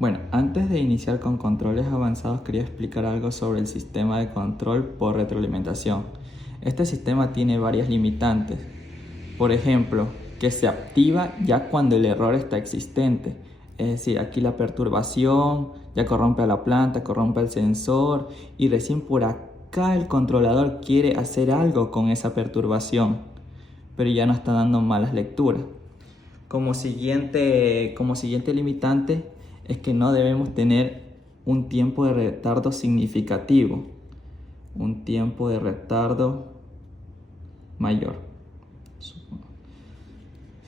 Bueno, antes de iniciar con controles avanzados, quería explicar algo sobre el sistema de control por retroalimentación. Este sistema tiene varias limitantes. Por ejemplo, que se activa ya cuando el error está existente. Es decir, aquí la perturbación ya corrompe a la planta, corrompe al sensor y recién por acá el controlador quiere hacer algo con esa perturbación, pero ya no está dando malas lecturas. Como siguiente limitante es que no debemos tener un tiempo de retardo significativo, un tiempo de retardo mayor,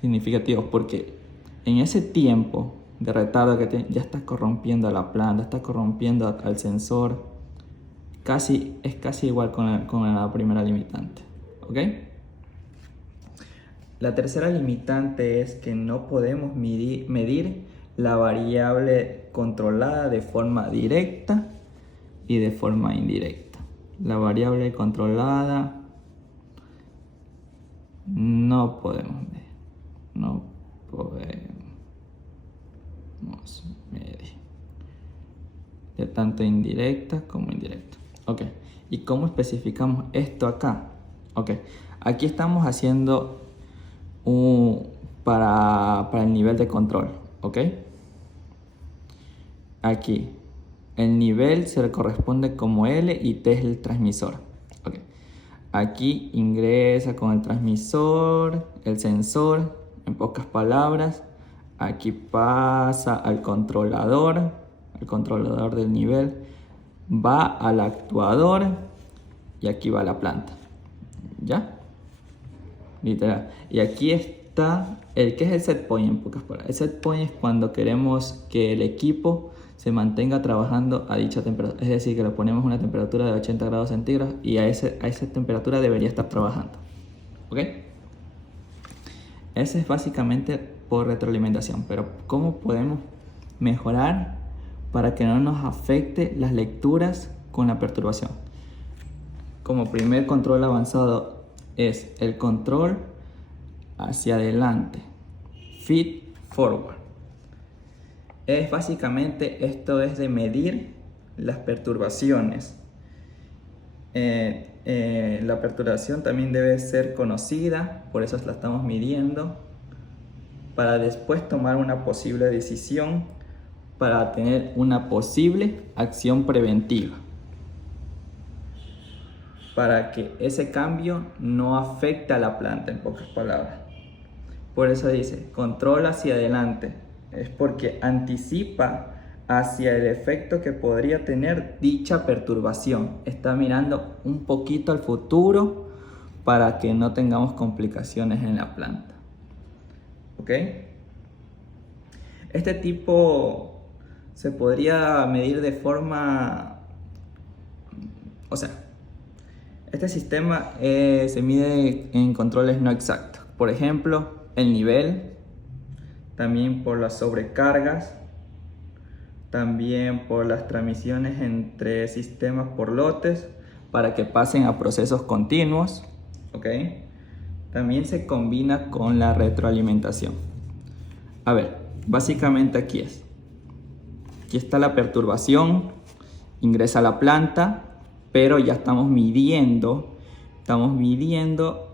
significativo, porque en ese tiempo de retardo que ya estás corrompiendo a la planta, estás corrompiendo al sensor, es casi igual con la primera limitante, ¿ok? La tercera limitante es que no podemos medir la variable controlada de forma directa y de forma indirecta. La variable controlada no podemos medir. No podemos medir. De tanto indirecta como indirecta. Ok. ¿Y cómo especificamos esto acá? Ok. Aquí estamos haciendo para el nivel de control, ¿ok? Aquí el nivel se le corresponde como L y T es el transmisor, ¿ok? Aquí ingresa con el transmisor, el sensor, en pocas palabras. Aquí pasa al controlador, el controlador del nivel, va al actuador y aquí va la planta, ¿ya? Literal. Y aquí está ¿qué es el set point en pocas palabras? El set point es cuando queremos que el equipo se mantenga trabajando a dicha temperatura. Es decir, que le ponemos una temperatura de 80 grados centígrados y a esa temperatura debería estar trabajando. ¿Ok? Ese es básicamente por retroalimentación. Pero ¿cómo podemos mejorar para que no nos afecte las lecturas con la perturbación? Como primer control avanzado es el control hacia adelante, feed forward. Es básicamente, esto es de medir las perturbaciones. La perturbación también debe ser conocida, por eso la estamos midiendo, para después tomar una posible decisión, para tener una posible acción preventiva, para que ese cambio no afecte a la planta, en pocas palabras. Por eso dice, control hacia adelante, es porque anticipa hacia el efecto que podría tener dicha perturbación. Está mirando un poquito al futuro para que no tengamos complicaciones en la planta. ¿Ok? Este tipo se podría medir de forma... este sistema se mide en controles no exactos. Por ejemplo, el nivel, también por las sobrecargas, también por las transmisiones entre sistemas por lotes para que pasen a procesos continuos, ¿ok? También se combina con la retroalimentación. A ver, básicamente aquí está la perturbación, ingresa a la planta, pero ya estamos midiendo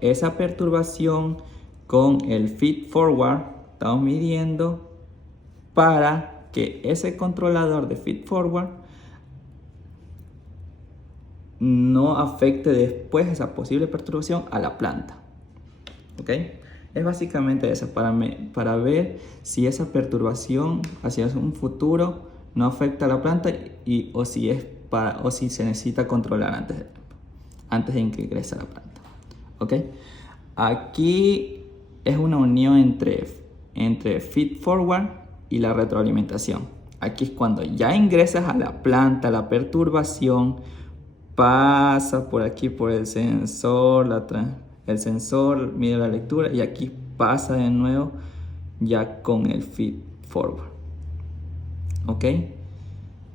esa perturbación con el feed forward. Estamos midiendo para que ese controlador de feed forward no afecte después esa posible perturbación a la planta. ¿Ok? Es básicamente eso, para ver si esa perturbación hacia un futuro no afecta a la planta o si se necesita controlar antes de que ingrese a la planta. ¿Ok? Aquí es una unión entre feed forward y la retroalimentación. Aquí es cuando ya ingresas a la planta, la perturbación pasa por aquí por el sensor, el sensor mide la lectura y aquí pasa de nuevo ya con el feed forward. ¿Ok?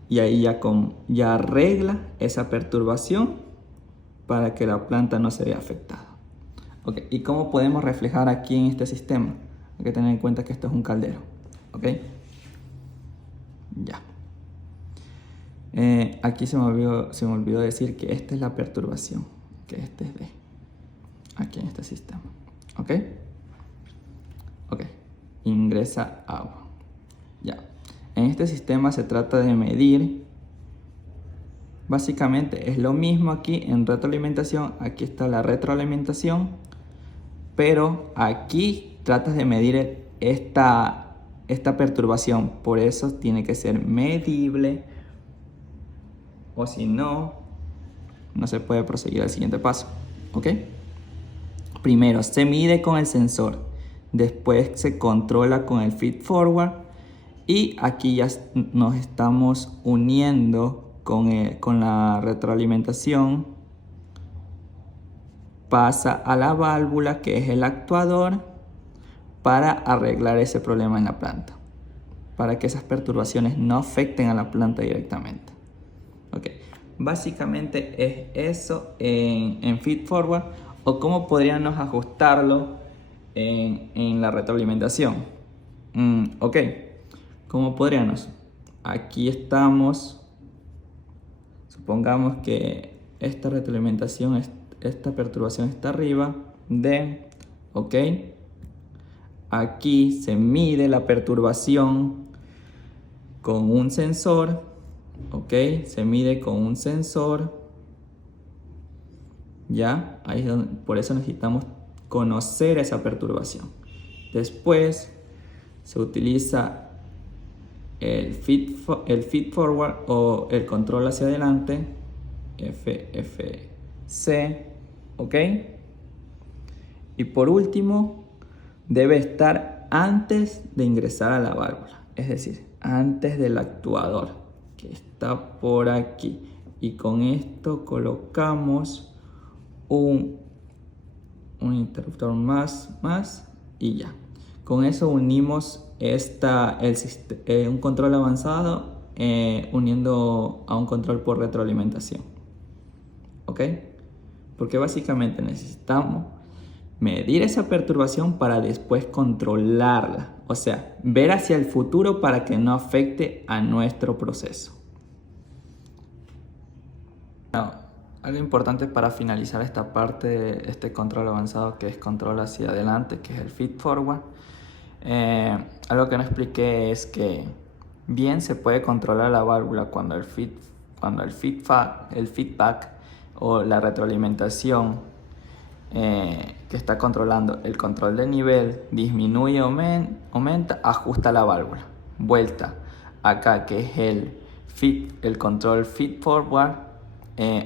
Y ahí ya arregla esa perturbación para que la planta no se vea afectada. ¿Ok? ¿Y cómo podemos reflejar aquí en este sistema? Hay que tener en cuenta que esto es un caldero. ¿Ok? Ya. Aquí se me olvidó decir que esta es la perturbación, que este es D, aquí en este sistema. ¿Ok? Ok. Ingresa agua. Ya. En este sistema se trata de medir. Básicamente es lo mismo aquí en retroalimentación. Aquí está la retroalimentación. Pero aquí tratas de medir esta perturbación. Por eso tiene que ser medible. O si no, no se puede proseguir al siguiente paso. ¿Ok? Primero se mide con el sensor. Después se controla con el feed forward. Y aquí ya nos estamos uniendo con la retroalimentación. Pasa a la válvula, que es el actuador, para arreglar ese problema en la planta, para que esas perturbaciones no afecten a la planta directamente. Ok, básicamente es eso en feed forward. O cómo podríamos ajustarlo en la retroalimentación. Ok, ¿cómo podríamos? Aquí estamos. Supongamos que esta retroalimentación, esta perturbación está arriba de, ok. Aquí se mide la perturbación con un sensor, ok. Se mide con un sensor, ya. Ahí es donde, por eso necesitamos conocer esa perturbación. Después se utiliza el feed forward o el control hacia adelante, FFC, ok. Y por último, debe estar antes de ingresar a la válvula, es decir, antes del actuador, que está por aquí. Y con esto colocamos un interruptor más y ya. Con eso unimos un control avanzado uniendo a un control por retroalimentación. ¿Ok? Porque básicamente necesitamos medir esa perturbación para después controlarla. O sea, ver hacia el futuro para que no afecte a nuestro proceso. Algo importante para finalizar esta parte de este control avanzado, que es control hacia adelante, que es el feed forward. Algo que no expliqué es que bien se puede controlar la válvula cuando el feedback o la retroalimentación que está controlando el control de nivel disminuye, aumenta, ajusta la válvula. Vuelta acá, que es el control feed forward,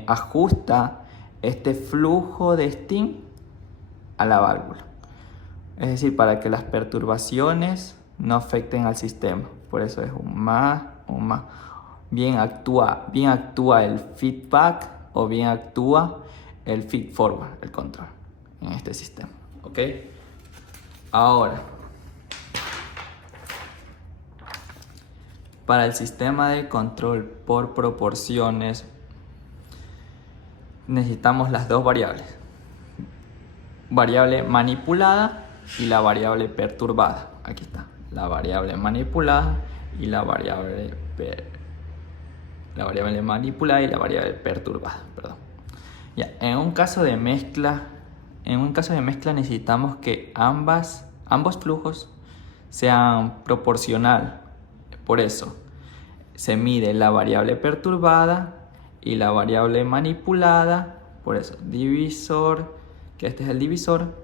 ajusta este flujo de steam a la válvula. Es decir, para que las perturbaciones no afecten al sistema. Por eso es un más. Bien actúa el feedback o bien actúa el feed forward, el control en este sistema. ¿Ok? Ahora, para el sistema de control por proporciones, necesitamos las dos variables. Variable manipulada y la variable perturbada. Aquí está, la variable manipulada y la variable manipulada y la variable perturbada, perdón. Ya, en un caso de mezcla necesitamos que ambos flujos sean proporcional. Por eso se mide la variable perturbada y la variable manipulada. Por eso divisor, que este es el divisor,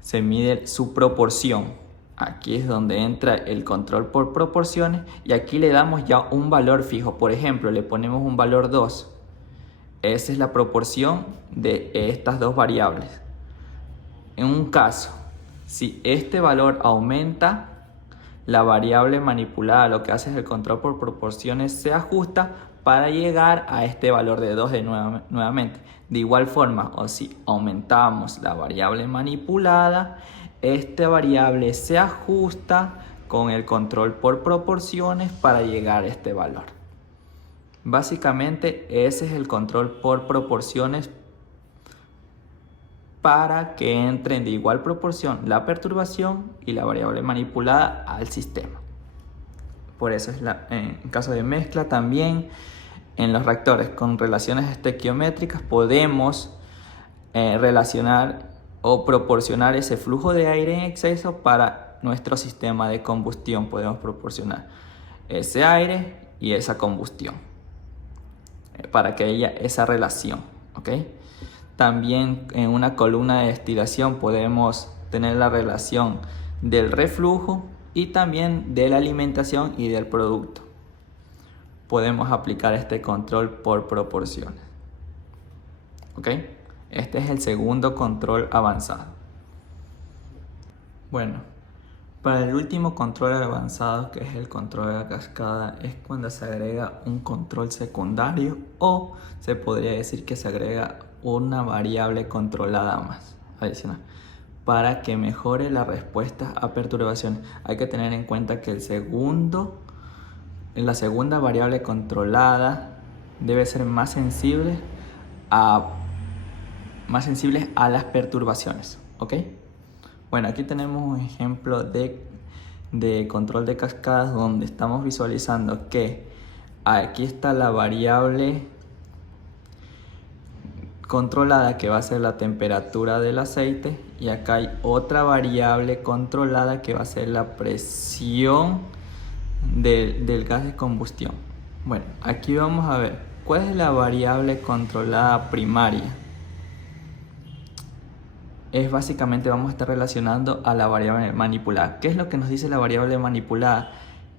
se mide su proporción. Aquí es donde entra el control por proporciones y aquí le damos ya un valor fijo. Por ejemplo, le ponemos un valor 2. Esa es la proporción de estas dos variables. En un caso, si este valor aumenta, la variable manipulada lo que hace es el control por proporciones se ajusta para llegar a este valor de 2 nuevamente. De igual forma, o si aumentamos la variable manipulada, esta variable se ajusta con el control por proporciones para llegar a este valor. Básicamente ese es el control por proporciones para que entren de igual proporción la perturbación y la variable manipulada al sistema. Por eso en caso de mezcla también en los reactores con relaciones estequiométricas podemos relacionar o proporcionar ese flujo de aire en exceso para nuestro sistema de combustión. Podemos proporcionar ese aire y esa combustión para que haya esa relación, ¿ok? También en una columna de destilación podemos tener la relación del reflujo y también de la alimentación y del producto. Podemos aplicar este control por proporciones, ¿ok? Este es el segundo control avanzado. Bueno, para el último control avanzado, que es el control de la cascada, es cuando se agrega un control secundario, o se podría decir que se agrega una variable controlada más adicional para que mejore la respuesta a perturbaciones. Hay que tener en cuenta que la segunda variable controlada debe ser más sensible a las perturbaciones, ¿ok? Bueno, aquí tenemos un ejemplo de control de cascadas donde estamos visualizando que aquí está la variable controlada, que va a ser la temperatura del aceite, y acá hay otra variable controlada que va a ser la presión del gas de combustión. Bueno, aquí vamos a ver cuál es la variable controlada primaria. Es básicamente, vamos a estar relacionando a la variable manipulada. ¿Qué es lo que nos dice la variable manipulada?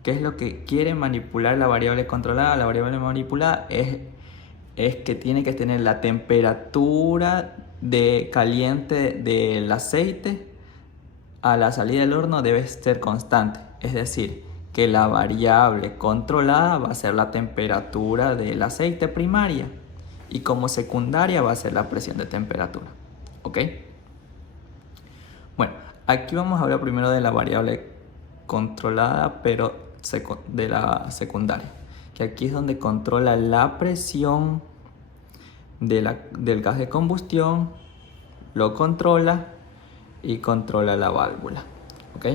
¿Qué es lo que quiere manipular la variable controlada? La variable manipulada es que tiene que tener la temperatura caliente del aceite a la salida del horno, debe ser constante. Es decir, que la variable controlada va a ser la temperatura del aceite primaria y como secundaria va a ser la presión de temperatura, ¿ok? Bueno, aquí vamos a hablar primero de la variable controlada, pero de la secundaria, que aquí es donde controla la presión del gas de combustión, lo controla y controla la válvula, ¿ok?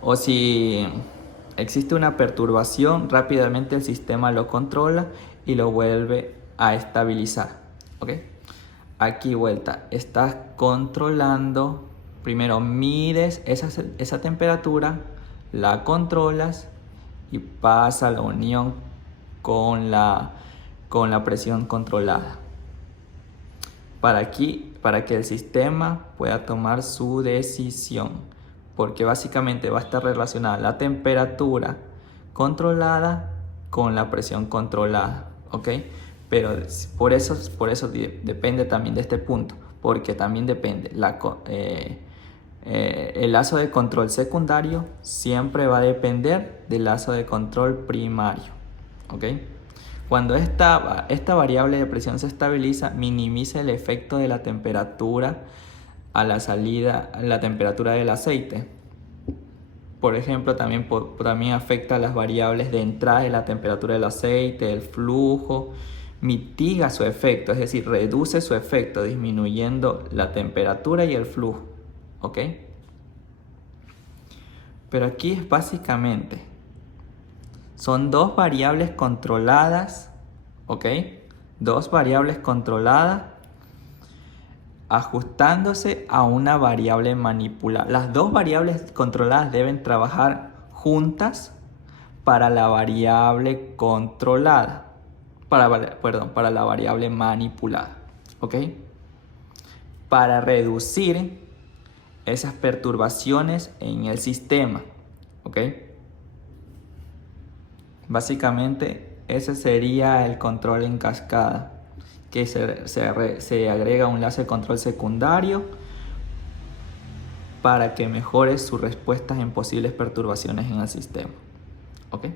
O si existe una perturbación, rápidamente el sistema lo controla y lo vuelve a estabilizar, ¿ok? Aquí vuelta, estás controlando. Primero mides esa temperatura, la controlas y pasa a la unión con la presión controlada. Para que el sistema pueda tomar su decisión, porque básicamente va a estar relacionada la temperatura controlada con la presión controlada, ¿ok? Pero por eso depende también de este punto, porque también depende el lazo de control secundario siempre va a depender del lazo de control primario, ¿ok? Cuando esta variable de presión se estabiliza, minimiza el efecto de la temperatura a la salida, la temperatura del aceite. Por ejemplo, también afecta a las variables de entrada de la temperatura del aceite, el flujo, mitiga su efecto, es decir, reduce su efecto disminuyendo la temperatura y el flujo, ¿ok? Pero aquí es básicamente, son dos variables controladas, ¿ok? Dos variables controladas ajustándose a una variable manipulada. Las dos variables controladas deben trabajar juntas para la variable controlada, para la variable manipulada, ¿ok? Para reducir esas perturbaciones en el sistema, ¿ok? Básicamente ese sería el control en cascada, que se agrega un lazo de control secundario para que mejore sus respuestas en posibles perturbaciones en el sistema, ¿ok?